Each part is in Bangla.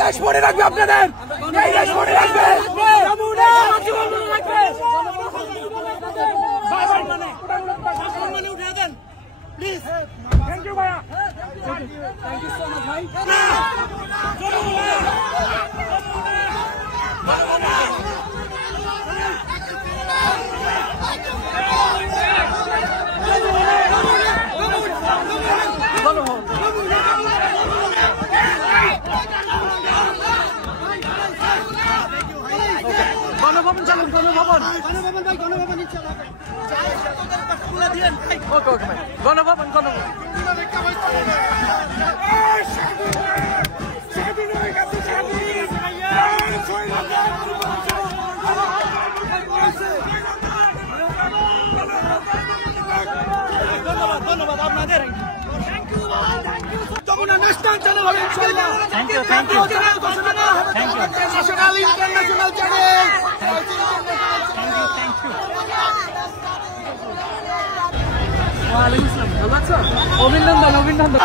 দেশ মনে রাখবে আপনাদের, এই দেশ মনে রাখবে। প্লিজ থ্যাংক ইউ ভাইয়া, থ্যাংক ইউ সো মাচ ভাই। গণভবন চলুন, গণভবন ভাই, গণভবন ওকে ওকে ভাই, গণভবন গণভবন। ধন্যবাদ ধন্যবাদ আপনাদের। যমুনা ন্যাশনাল চ্যানেল হবে ইনশাআল্লাহ। Thank you thank you thank you. National international channel. Thank you thank you. ওয়ালাইকুম আসসালাম, ভালো আছো? অভিনন্দন অভিনন্দন।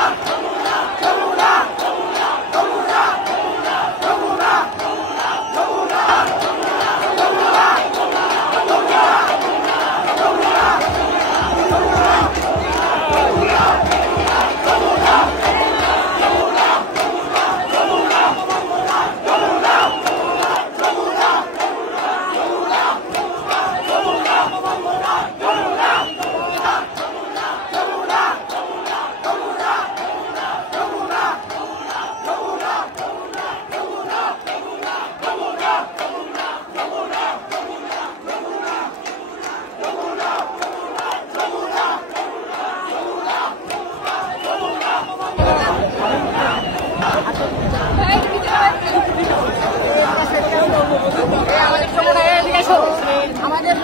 আমাদের